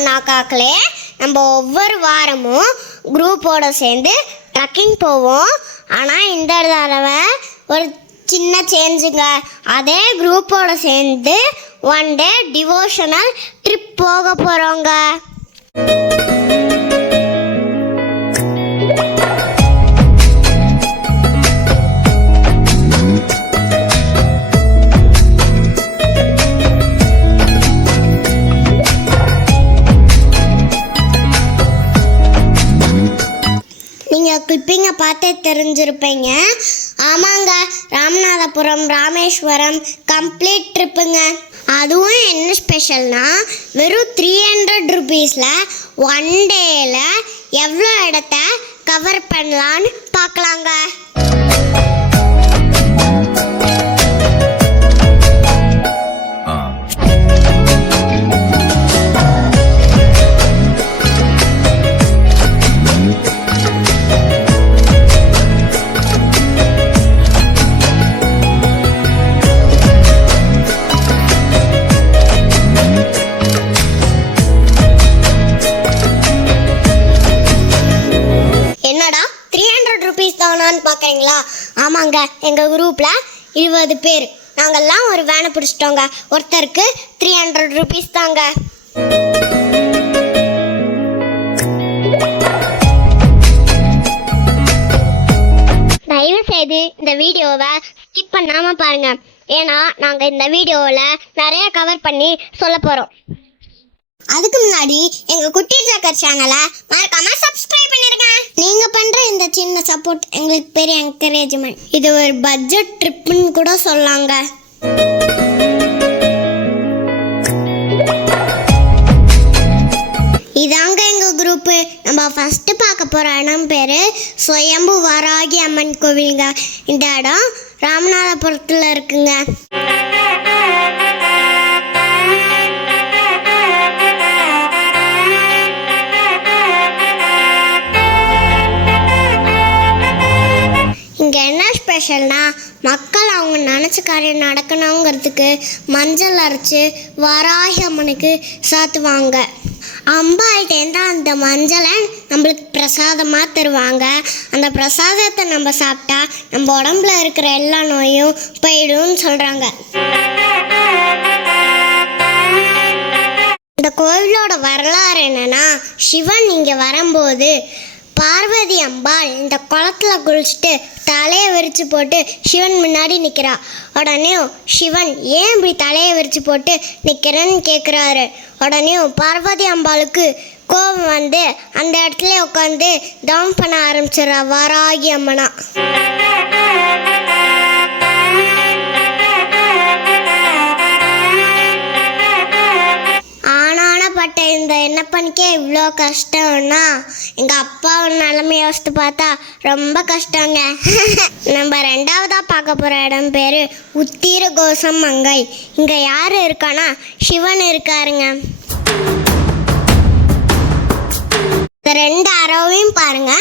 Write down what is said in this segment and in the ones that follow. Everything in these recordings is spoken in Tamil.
பண்ணாக்காக்களே நம்ம ஒவ்வொரு வாரமும் குரூப்போட சேர்ந்து ட்ரக்கிங் போவோம். ஆனால் இந்த தடவை ஒரு சின்ன சேஞ்சுங்க. அதே குரூப்போட சேர்ந்து ஒன் டே டிவோஷனல் ட்ரிப் போக போகிறோங்க. நீங்கள் கிளிப்பிங்கை பார்த்தே தெரிஞ்சிருப்பீங்க. ஆமாங்க, ராமநாதபுரம் ராமேஸ்வரம் கம்ப்ளீட் ட்ரிப்புங்க. அதுவும் என்ன ஸ்பெஷல்னா வெறும் 300 ருபீஸில் ஒன் டேயில் எவ்வளோ இடத்த கவர் பண்ணலான்னு பார்க்கலாங்க. என்னடா 300 ருபீஸ் தானான்னு பார்க்குறீங்களா? ஆமாங்க, எங்கள் குரூப்பில் 20 பேர் நாங்கள்லாம் ஒரு வேனை பிடிச்சிட்டோங்க. ஒருத்தருக்கு 300 ருபீஸ் தாங்க. தயவு செய்து இந்த வீடியோவை ஸ்கிப் பண்ணாமல் பாருங்கள். ஏன்னா நாங்கள் இந்த வீடியோவில் நிறைய கவர் பண்ணி சொல்ல போகிறோம். அதுக்கு முன்னாடி எங்க குட்டி ஜாக்கர் சேனலை மறக்காம சப்ஸ்கிரைப் பண்ணிருங்க. நீங்க பண்ற இந்த சின்ன சப்போர்ட் எங்களுக்கு பெரிய என்கரேஜ்மெண்ட். இது ஒரு பட்ஜெட் ட்ரிப்னு கூட சொல்லாங்க. இதாங்க எங்க குரூப். நம்ம ஃபர்ஸ்ட் பார்க்க போற இடம் பேரு சுயம்பு வராகி அம்மன் கோவிலுங்க. இந்த இடம் ராமநாதபுரத்துல இருக்குங்க. இங்கே என்ன ஸ்பெஷல்னா மக்கள் அவங்க நினச்ச காரியம் நடக்கணுங்கிறதுக்கு மஞ்சள் அரைச்சி வராகி அம்மனுக்கு சாத்துவாங்க. அம்பாள்கிட்டேருந்து அந்த மஞ்சளை நம்மளுக்கு பிரசாதமாக தருவாங்க. அந்த பிரசாதத்தை நம்ம சாப்பிட்டா நம்ம உடம்புல இருக்கிற எல்லா நோயும் போயிடும்னு சொல்கிறாங்க. இந்த கோவிலோட வரலாறு என்னன்னா, சிவன் இங்கே வரும்போது பார்வதி அம்பாள் இந்த குளத்துல குளிச்சுட்டு தலையை விரிச்சு போட்டு சிவன் முன்னாடி நிற்கிறா. உடனே சிவன் ஏன் இப்படி தலையை விரிச்சு போட்டு நிற்கிறேன்னு கேட்குறாரு. உடனே பார்வதி அம்பாளுக்கு கோபம் வந்து அந்த இடத்துல உட்காந்து தவம் பண்ண ஆரம்பிச்சிடறா வராகி அம்மனா. பட்ட இந்த என்ன பண்ணிக்க இவ்வளோ கஷ்டம்னா எங்கள் அப்பாவோட நிலைமை யோசித்து பார்த்தா ரொம்ப கஷ்டங்க. நம்ம ரெண்டாவதாக பார்க்க போகிற இடம் பேர் உத்திரகோசம் மங்கை. இங்கே யார் இருக்கானா சிவன் இருக்காருங்க. இந்த ரெண்டு அறவையும் பாருங்க.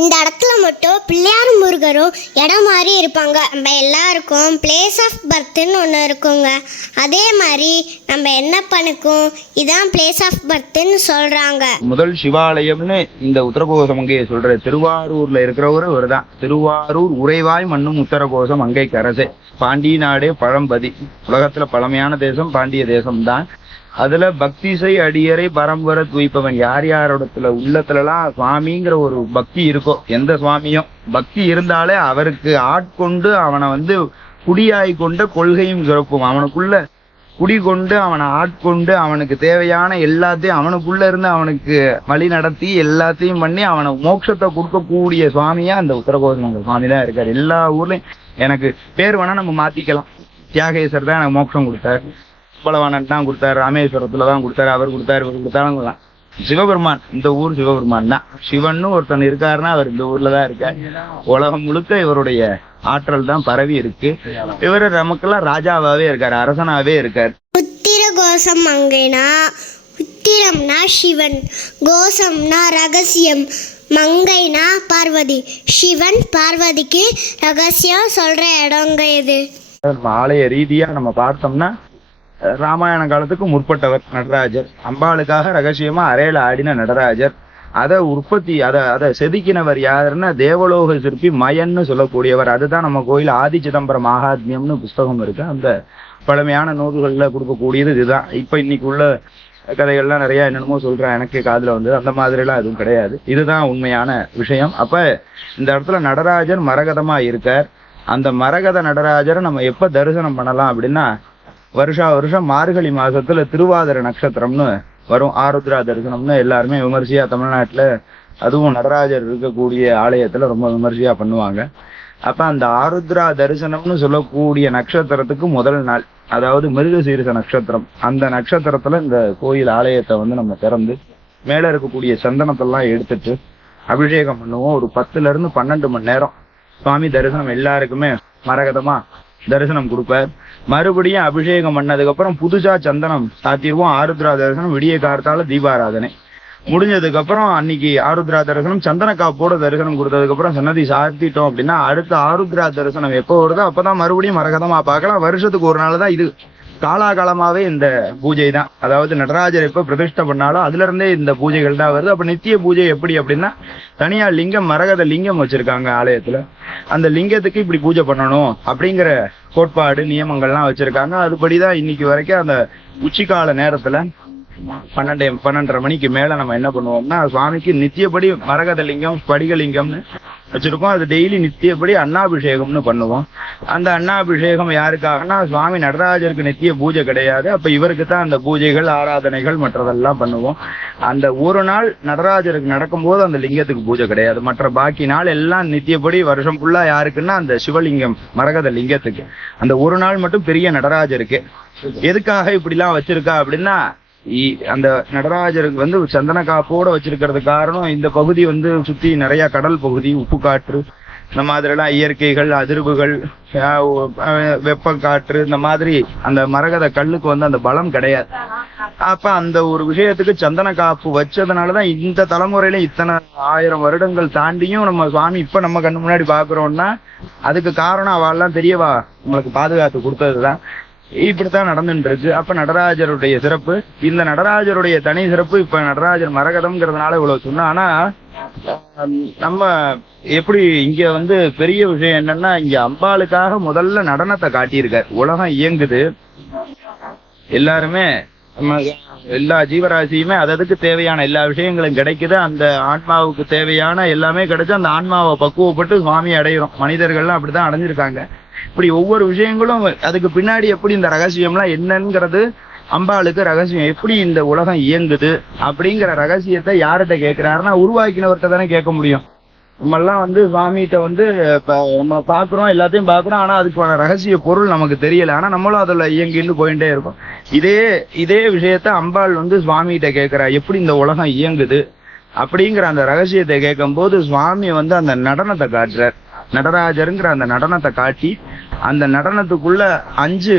இந்த இடத்துல மட்டும் பிள்ளையாரும் முருகரும் இடம் மாதிரி இருப்பாங்க. நம்ம எல்லாருக்கும் பிளேஸ் ஆஃப் பர்த்னு ஒன்று இருக்குங்க. அதே மாதிரி நம்ம என்ன பண்ணுக்கும் இதான் பிளேஸ் ஆஃப் பர்த்னு சொல்றாங்க. முதல் சிவாலயம்னு இந்த உத்தரகோசம் மங்கையை சொல்ற திருவாரூர்ல இருக்கிறவரு ஒரு தான். திருவாரூர் உறைவாய் மண்ணும் உத்தரகோசம் மங்கை கரசே. பாண்டிய நாடே பழம்பதி. உலகத்துல பழமையான தேசம் பாண்டிய தேசம் தான். அதுல பக்திசை அடியரை பரம்பரை துய்ப்பவன். யார் யாரோடத்துல உள்ளத்துலலாம் சுவாமிங்கிற ஒரு பக்தி இருக்கோ, எந்த சுவாமியும் பக்தி இருந்தாலே அவருக்கு ஆட்கொண்டு அவனை குடியாய் கொண்ட கொள்கையும் சிறப்பும். அவனுக்குள்ள குடிகொண்டு அவனை ஆட்கொண்டு அவனுக்கு தேவையான எல்லாத்தையும் அவனுக்குள்ள இருந்து அவனுக்கு வழி நடத்தி எல்லாத்தையும் பண்ணி அவனை மோட்சத்தை கொடுக்கக்கூடிய சுவாமியா அந்த உத்தரகோசம் சுவாமி தான் இருக்காரு. எல்லா ஊர்லயும் எனக்கு பேர் வேணா நம்ம மாத்திக்கலாம். தியாகேசர் தான் எனக்கு மோட்சம் கொடுத்தாரு, பலவானன் தான் கொடுத்தாரு, ராமேஸ்வரத்துல தான் கொடுத்தாரு, அவர் கொடுத்தாரு, இவர் கொடுத்தாரு. சிவபெருமான், இந்த ஊர் சிவபெருமான் தான். சிவன்னு ஒருத்தன் இருக்காருன்னா அவர் இந்த ஊர்ல தான் இருக்காரு. உலகம் முழுக்க இவருடைய ஆற்றல் தான் பரவி இருக்கு. இவர் நமக்கெல்லாம் ராஜாவாவே இருக்காரு, அரசனாவே இருக்காரு. உத்திரகோசம் மங்கைனா உத்திரம்னா சிவன், கோசம்னா ரகசியம், மங்கைனா பார்வதி. சிவன் பார்வதிக்கு ரகசியம் சொல்ற இடங்க இது. ஆலய ரீதியா நம்ம பார்த்தோம்னா ராமாயண காலத்துக்கு முற்பட்டவர் நடராஜர். அம்பாளுக்காக ரகசியமா அறையில ஆடின நடராஜர். அதை அதை செதுக்கினவர் யாருன்னா தேவலோக சிற்பி மயன்னு சொல்லக்கூடியவர். அதுதான் நம்ம கோயில் ஆதி சிதம்பரம் மகாத்மியம்னு புஸ்தகம் இருக்கு. அந்த பழமையான நூல்கள்ல கொடுக்கக்கூடியது இதுதான். இப்ப இன்னைக்கு உள்ள கதைகள்லாம் நிறைய என்னென்னமோ சொல்றேன், எனக்கு காதுல வந்து அந்த மாதிரி எல்லாம் எதுவும் கிடையாது. இதுதான் உண்மையான விஷயம். அப்ப இந்த இடத்துல நடராஜர் மரகதமா இருக்கார். அந்த மரகத நடராஜரை நம்ம எப்ப தரிசனம் பண்ணலாம் அப்படின்னா, வருஷம் மார்கழி மாசத்துல திருவாதிரை நட்சத்திரம்னு வரும். ஆருத்ரா தரிசனம்னு எல்லாருமே விமர்சையா தமிழ்நாட்டுல, அதுவும் நடராஜர் இருக்கக்கூடிய ஆலயத்துல ரொம்ப விமர்சையா பண்ணுவாங்க. அப்ப அந்த ஆருத்ரா தரிசனம்னு சொல்லக்கூடிய நட்சத்திரத்துக்கு முதல் நாள், அதாவது மிருகசீரிச நட்சத்திரம், அந்த நட்சத்திரத்துல இந்த கோயில் ஆலயத்தை வந்து நம்ம திறந்து மேல இருக்கக்கூடிய சந்தனத்தெல்லாம் எடுத்துட்டு அபிஷேகம் பண்ணுவோம். ஒரு 10 to 12 மணி நேரம் சுவாமி தரிசனம் எல்லாருக்குமே மரகதமா தரிசனம் கொடுப்பார். மறுபடியும் அபிஷேகம் பண்ணதுக்கு அப்புறம் புதுசா சந்தனம் சாத்திடுவோம். ஆருத்ரா தரிசனம் விடிய காலத்தால தீபாராதனை முடிஞ்சதுக்கு அப்புறம் அன்னைக்கு ஆருத்ரா தரிசனம் சந்தன காப்போட தரிசனம் கொடுத்ததுக்கு அப்புறம் சன்னதி சாத்திட்டோம் அப்படின்னா, அடுத்த ஆருத்ரா தரிசனம் எப்போ வருதோ அப்பதான் மறுபடியும் மரகதமா பார்க்கலாம். வருஷத்துக்கு ஒரு நாள் தான் இது. காலாகாலமாவே இந்த பூஜை தான். அதாவது நடராஜர் எப்ப பிரதிஷ்டை பண்ணாலும் அதுல இருந்தே இந்த பூஜைகள் தான் வருது. அப்ப நித்திய பூஜை எப்படி அப்படின்னா, தனியா லிங்கம், மரகத லிங்கம் வச்சிருக்காங்க ஆலயத்துல. அந்த லிங்கத்துக்கு இப்படி பூஜை பண்ணணும் அப்படிங்கிற கோட்பாடு நியமங்கள்லாம் வச்சிருக்காங்க. அதுபடிதான் இன்னைக்கு வரைக்கும் அந்த உச்சிக்கால நேரத்துல 12:30 மணிக்கு மேல நம்ம என்ன பண்ணுவோம்னா, சுவாமிக்கு நித்தியப்படி மரகத லிங்கம் ஸ்படிகலிங்கம்னு வச்சிருக்கோம். அது டெய்லி நித்தியப்படி அன்னாபிஷேகம்னு பண்ணுவோம். அந்த அன்னாபிஷேகம் யாருக்காகனா, சுவாமி நடராஜருக்கு நித்திய பூஜை கிடையாது. அப்ப இவருக்கு தான் அந்த பூஜைகள், ஆராதனைகள் மற்றதெல்லாம் பண்ணுவோம். அந்த ஒரு நாள் நடராஜருக்கு நடக்கும்போது அந்த லிங்கத்துக்கு பூஜை கிடையாது. மற்ற பாக்கி நாள் எல்லாம் நித்தியப்படி வருஷம் ஃபுல்லா யாருக்குன்னா அந்த சிவலிங்கம் மரகத லிங்கத்துக்கு. அந்த ஒரு நாள் மட்டும் பெரிய நடராஜருக்கு. எதுக்காக இப்படிலாம் வச்சிருக்கா அப்படின்னா, அந்த நடராஜருக்கு வந்து சந்தன காப்போட வச்சிருக்கிறது காரணம், இந்த பகுதி வந்து சுத்தி நிறைய கடல் பகுதி, உப்பு காற்று, இந்த மாதிரி எல்லாம் இயற்கைகள், அதிர்வுகள், வெப்ப காற்று, இந்த மாதிரி அந்த மரகத கல்லுக்கு வந்து அந்த பலம் கிடையாது. அப்ப அந்த ஒரு விஷயத்துக்கு சந்தன காப்பு வச்சதுனாலதான் இந்த தலைமுறையில இத்தனை 1000 வருடங்கள் தாண்டியும் நம்ம சுவாமி இப்ப நம்ம கண்ணு முன்னாடி பாக்குறோம்னா, அதுக்கு காரணம் அவெல்லாம் தெரியவா நம்மளுக்கு பாதுகாத்து கொடுத்ததுதான். இப்படித்தான் நடந்துட்டு இருக்கு. அப்ப நடராஜருடைய சிறப்பு, இந்த நடராஜருடைய தனி சிறப்பு. இப்ப நடராஜர் மரகதம்ங்கிறதுனால இவ்வளவு சொன்னா, ஆனா நம்ம எப்படி இங்க வந்து பெரிய விஷயம் என்னன்னா, இங்க அம்பாளுக்காக முதல்ல நடனத்தை காட்டியிருக்கார். உலகம் இயங்குது, எல்லாருமே எல்லா ஜீவராசியுமே அதுக்கு தேவையான எல்லா விஷயங்களும் கிடைக்குது. அந்த ஆன்மாவுக்கு தேவையான எல்லாமே கிடைச்சு அந்த ஆன்மாவை பக்குவப்பட்டு சுவாமி அடையிறோம். மனிதர்கள்லாம் அப்படித்தான் அடைஞ்சிருக்காங்க. இப்படி ஒவ்வொரு விஷயங்களும் அதுக்கு பின்னாடி எப்படி இந்த ரகசியம்லாம் என்னங்கிறது, அம்பாளுக்கு ரகசியம் எப்படி இந்த உலகம் இயங்குது அப்படிங்கிற ரகசியத்தை யார்கிட்ட கேட்கிறாருன்னா, உருவாக்கினவர்கிட்ட தானே கேட்க முடியும். நம்ம எல்லாம் வந்து சுவாமிகிட்ட வந்து நம்ம பாக்குறோம், எல்லாத்தையும் பாக்குறோம், ஆனா அதுக்கான ரகசிய பொருள் நமக்கு தெரியல. ஆனா நம்மளும் அதுல இயங்கின்னு போயிட்டே இருக்கோம். இதே விஷயத்த அம்பாள் வந்து சுவாமிகிட்ட கேட்கிறா, எப்படி இந்த உலகம் இயங்குது அப்படிங்கிற அந்த ரகசியத்தை கேட்கும் போது சுவாமி வந்து அந்த நடனத்தை காட்டுறார். நடராஜருங்கிற அந்த நடனத்தை காட்டி, அந்த நடனத்துக்குள்ள 5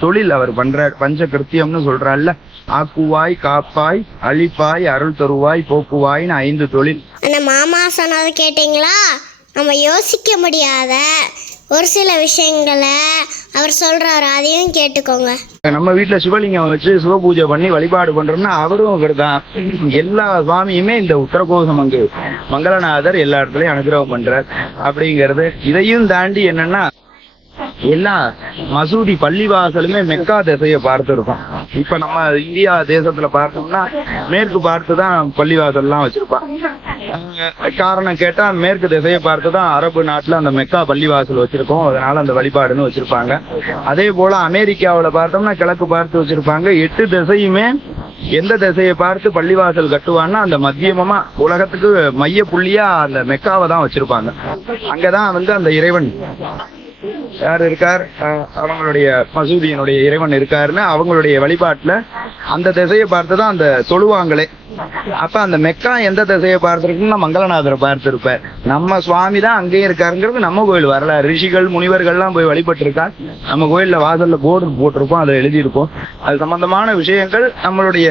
தொழில் அவர் பண்றார். பஞ்ச கிருத்தியம்னு சொல்றாருல்ல, ஆக்குவாய், காப்பாய், அழிப்பாய், அருள் தருவாய், போக்குவாய்னு 5 தொழில். அந்த மாமா சொன்னதை கேட்டீங்களா? நம்ம யோசிக்க முடியாத ஒரு சில விஷயங்களை அவர் சொல்றாரு, அதையும் கேட்டுக்கோங்க. நம்ம வீட்டுல சிவலிங்கம் வச்சு சிவ பூஜை பண்ணி வழிபாடு பண்றோம்னா அவரும் அவர்தான். எல்லா சுவாமியுமே இந்த உத்தரகோசம் மங்களநாதர் எல்லா இடத்துலயும் அனுகிரகம் பண்றார் அப்படிங்கிறது. இதையும் தாண்டி என்னன்னா, எல்லா மசூதி பள்ளிவாசலுமே மெக்கா திசையை பார்த்து இருக்கும். இப்ப நம்ம இந்தியா தேசத்துல பார்த்தோம்னா மேற்கு பார்த்துதான் பள்ளிவாசல் வச்சிருப்பாங்க. காரணம் கேட்டா, மேற்கு திசையை பார்த்துதான் அரபு நாட்டுல அந்த மெக்கா பள்ளிவாசல் வச்சிருக்கோம், அதனால அந்த வழிபாடுன்னு வச்சிருப்பாங்க. அதே போல அமெரிக்காவில பார்த்தோம்னா கிழக்கு பார்த்து வச்சிருப்பாங்க. 8 திசையுமே எந்த திசையை பார்த்து பள்ளிவாசல் கட்டுவான்னா, அந்த மத்தியமா உலகத்துக்கு மைய புள்ளியா அந்த மெக்காவை தான் வச்சிருப்பாங்க. அங்கதான் வந்து அந்த இறைவன் யார் இருக்கார், அவங்களுடைய மசூதியினுடைய இறைவன் இருக்காருன்னு அவங்களுடைய வழிபாட்டுல அந்த திசையை பார்த்துதான் அந்த தொழுவாங்களே. அப்ப அந்த மெக்கா எந்த திசையை பார்த்திருக்குன்னா மங்களநாதரை பார்த்திருப்பார். நம்ம சுவாமி தான் அங்கேயே இருக்காருங்கிறது நம்ம கோயில் வரலாறு. ரிஷிகள் முனிவர்கள்லாம் போய் வழிபட்டு இருக்கார். நம்ம கோயில்ல வாசல்ல போர்டு போட்டிருப்போம், அதை எழுதியிருப்போம். அது சம்பந்தமான விஷயங்கள் நம்மளுடைய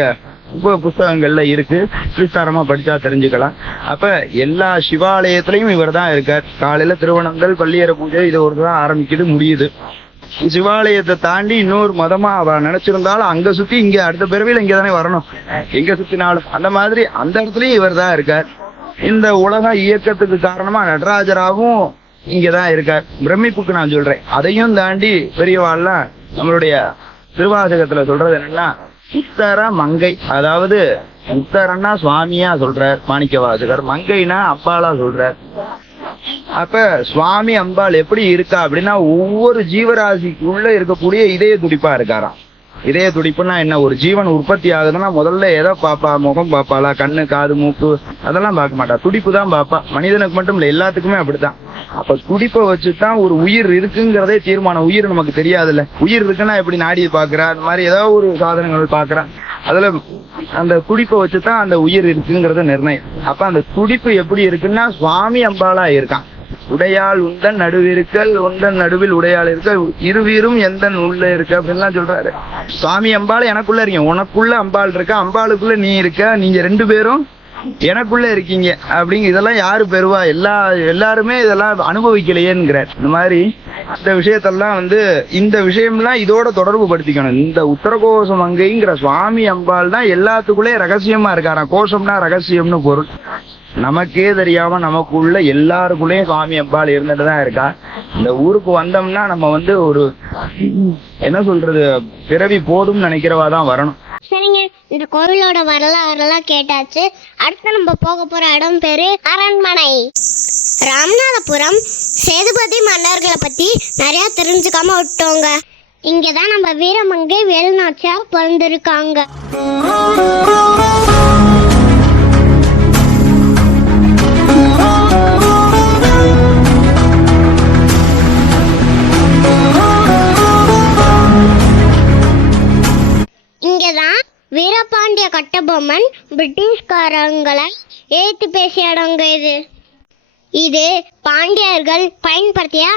புத்தகங்கள்ல இருக்கு, விஸ்தாரமா படிச்சா தெரிஞ்சுக்கலாம். அப்ப எல்லா சிவாலயத்திலையும் இவர் தான் இருக்கார். காலையில திருவனந்தல், பள்ளியற பூஜை, இது ஒரு தான் ஆரம்பிக்குது, முடியுது. சிவாலயத்தை தாண்டி இன்னொரு மதமா அவ நினைச்சிருந்தாலும் அங்க சுத்தி இங்க அடுத்த பிறவியில இங்க தானே வரணும். எங்க சுத்தினாலும் அந்த மாதிரி அந்த இடத்துலயும் இவர் தான் இருக்கார். இந்த உலக இயக்கத்துக்கு காரணமா நடராஜராவும் இங்கதான் இருக்கார். பிரமிப்புக்கு நான் சொல்றேன். அதையும் தாண்டி பெரியவாள்லாம் நம்மளுடைய திருவாசகத்துல சொல்றது என்னன்னா உத்தர மங்கை, அதாவது உத்தரன்னா சுவாமியா சொல்றார் மாணிக்க வாசகர், மங்கைனா அம்பாளா சொல்றார். அப்ப சுவாமி அம்பாள் எப்படி இருக்கா அப்படின்னா ஒவ்வொரு ஜீவராசிக்குள்ள இருக்கக்கூடிய இதய துடிப்பா இருக்காராம். இதய துடிப்புன்னா என்ன? ஒரு ஜீவன் உற்பத்தி ஆகுதுன்னா முதல்ல எதை பாப்பா? முகம் பாப்பாளா? கண்ணு, காது, மூக்கு அதெல்லாம் பார்க்க மாட்டா, துடிப்பு தான் பாப்பா. மனிதனுக்கு மட்டும் இல்ல, எல்லாத்துக்குமே அப்படித்தான். அப்ப துடிப்பை வச்சுதான் ஒரு உயிர் இருக்குங்கிறதே தீர்மானம். உயிர் நமக்கு தெரியாதுல்ல, உயிர் இருக்குன்னா எப்படி நாடியை பாக்குறா, அந்த மாதிரி ஏதாவது ஒரு சாதனங்கள் பாக்குறா, அதுல அந்த துடிப்பை வச்சுதான் அந்த உயிர் இருக்குங்கிறத நிர்ணயம். அப்ப அந்த துடிப்பு எப்படி இருக்குன்னா சுவாமி அம்பாளா இருக்கான். உடையாள் உந்தன் நடுவிருக்கல் உந்தன் நடுவில் உடையாள் இருக்க இருவீரும் எந்தன் உள்ள இருக்க அப்படின்லாம் சொல்றாரு. சுவாமி அம்பாள் எனக்குள்ள இருக்கீங்க, உனக்குள்ள அம்பாள் இருக்க, அம்பாளுக்குள்ள நீ இருக்க, நீங்க ரெண்டு பேரும் எனக்குள்ள இருக்கீங்க அப்படிங்க. இதெல்லாம் யாரு பெறுவா? எல்லாருமே இதெல்லாம் அனுபவிக்கலையேங்கிறார். இந்த மாதிரி இந்த விஷயத்தெல்லாம் இந்த விஷயம்லாம் இதோட தொடர்பு படுத்திக்கணும். இந்த உத்தரகோசம் அங்கைங்கிற சுவாமி அம்பாள் தான் எல்லாத்துக்குள்ளே ரகசியமா இருக்காராம். கோஷம்னா ரகசியம்னு பொருள். நமக்கே தெரியாம நமக்குள்ள எல்லாருக்குள்ளேயும் சுவாமி அம்பாள் இருந்துட்டு தான் இருக்கா. இந்த ஊருக்கு வந்தோம்னா நம்ம ஒரு என்ன சொல்றது, பிறவி போதும்னு நினைக்கிறவா தான் வரணும். சரிங்க, இந்த கோவிலோட வரலாறுலாம் கேட்டாச்சு. அடுத்து நம்ம போக போற இடம் பேரு அரண்மனை. ராமநாதபுரம் சேதுபதி மன்னர்களை பத்தி நிறைய தெரிஞ்சுக்காம விட்டோங்க. இங்கதான் நம்ம வீரமங்கை வேலுநாச்சியார் பிறந்திருக்காங்க. இங்கதான் வீரபாண்டிய கட்டபொம்மன் பிரிட்டிஷ்காரங்களை ஏத்து பேசிய இடங்க இது. இது பாண்டியர்கள் பயன்படுத்திய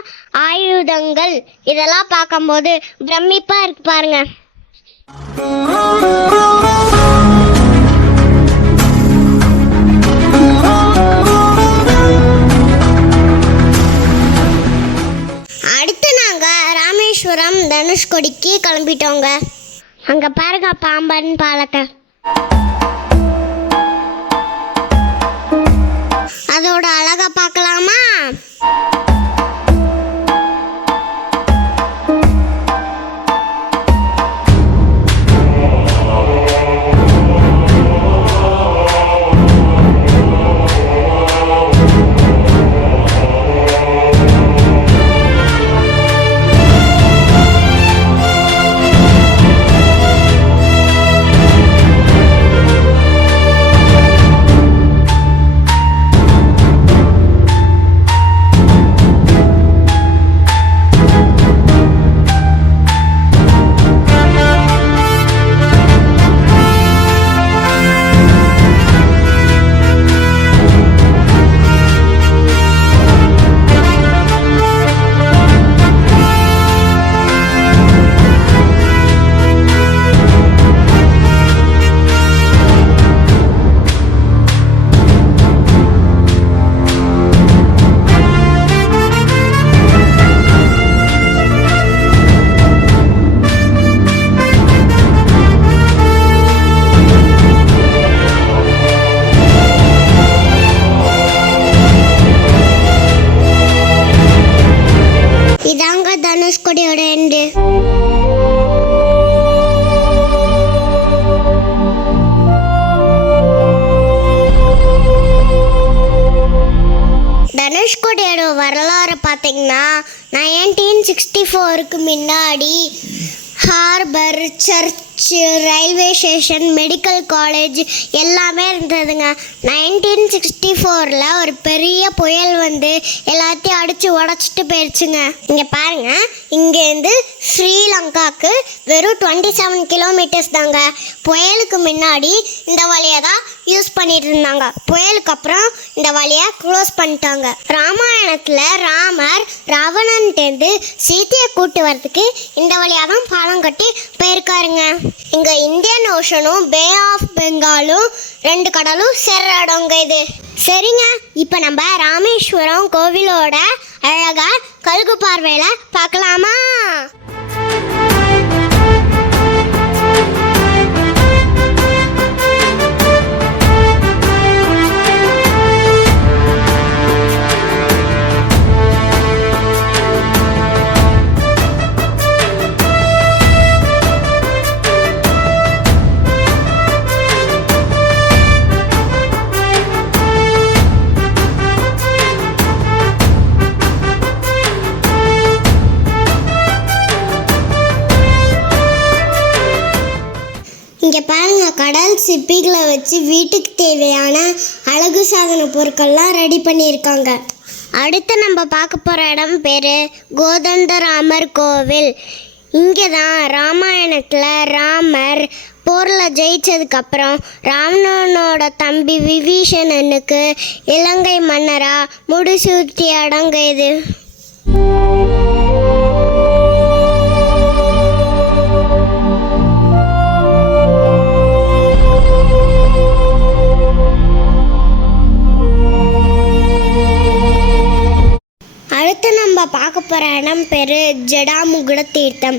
ஆயுதங்கள். இதெல்லாம் பார்க்கும்போது பிரமிப்பா இருக்கு பாருங்க. அடுத்து நாங்க ராமேஸ்வரம் தனுஷ்கோடிக்கு கிளம்பிட்டோங்க. அங்க பாருங்க பாம்பன் பாலத்தை. அதோட அழகா பார்க்கலாமா? இதாங்க தனுஷ்கோடியோட எண்டு. தனுஷ்கோடியோட வரலாறு பார்த்தீங்கன்னா 1964க்கு முன்னாடி harbour, church, railway station, medical college எல்லாமே இருந்ததுங்க. 1964ல் ஒரு பெரிய புயல் எல்லாத்தையும் அடித்து உடச்சிட்டு போயிடுச்சுங்க. இங்கே பாருங்க, இங்கேருந்து ஸ்ரீலங்காவுக்கு வெறும் 27 கிலோமீட்டர்ஸ் தாங்க. புயலுக்கு முன்னாடி இந்த வழியை தான் யூஸ் பண்ணிட்டு இருந்தாங்க. புயலுக்கு அப்புறம் இந்த வழியை க்ளோஸ் பண்ணிட்டாங்க. ராமாயணத்தில் ராமர் ராவணன்ட்டேருந்து சீதையை கூட்டு வரதுக்கு இந்த வழியாக தான் பாலம் கட்டி போயிருக்காங்க. போயிருக்காருங்க. இங்க இந்தியன் ஓஷனும் பே ஆஃப் பெங்காலும் 2 கடலும் சேர்ற இடங்க இது. சரிங்க, இப்போ நம்ம ராமேஸ்வரம் கோவிலோட அழகா கல்கு பார்வையில பார்க்கலாமா? இங்கே பாருங்க, கடல் சிப்பிகளை வச்சு வீட்டுக்கு தேவையான அழகு சாதன பொருட்கள்லாம் ரெடி பண்ணியிருக்காங்க. அடுத்து நம்ம பார்க்க போகிற இடம் பேர் கோதண்டராமர் கோவில். இங்கே தான் ராமாயணத்தில் ராமர் போரில் ஜெயிச்சதுக்கப்புறம் ராவணனோட தம்பி விபீஷணனுக்கு இலங்கை மன்னராக முடிசூட்டி அடங்க இது. அடுத்து நம்ம பார்க்க போகிற இடம் பேர் ஜடாமுகுட தீர்த்தம்.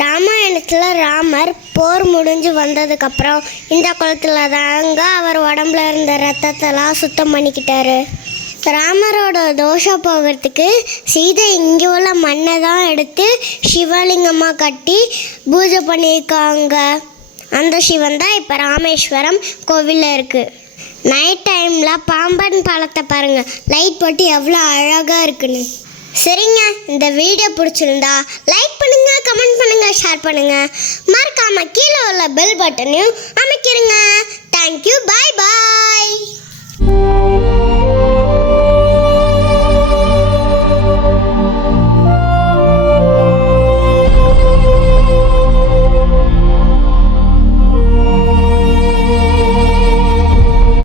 ராமாயணத்தில் ராமர் போர் முடிஞ்சு வந்ததுக்கப்புறம் இந்த குளத்தில் தாங்க அவர் உடம்புல இருந்த ரத்தத்தெல்லாம் சுத்தம் பண்ணிக்கிட்டாரு. ராமரோட தோஷம் போகிறதுக்கு சீதை இங்கே உள்ள மண்ணை தான் எடுத்து சிவலிங்கமாக கட்டி பூஜை பண்ணியிருக்காங்க. அந்த சிவன் தான் இப்போ ராமேஸ்வரம் கோவிலில் இருக்குது. நைட் டைமில் பாம்பன் பாலத்தை பாருங்கள், லைட் போட்டு எவ்வளோ அழகாக இருக்குன்னு. சரிங்க, இந்த வீடியோ பிடிச்சிருந்தா லைக் பண்ணுங்கள், கமெண்ட் பண்ணுங்கள், ஷேர் பண்ணுங்கள். மறக்காமல் கீழே உள்ள பெல் பட்டனையும் அமைக்கிருங்க. தேங்க்யூ, பாய் பாய்.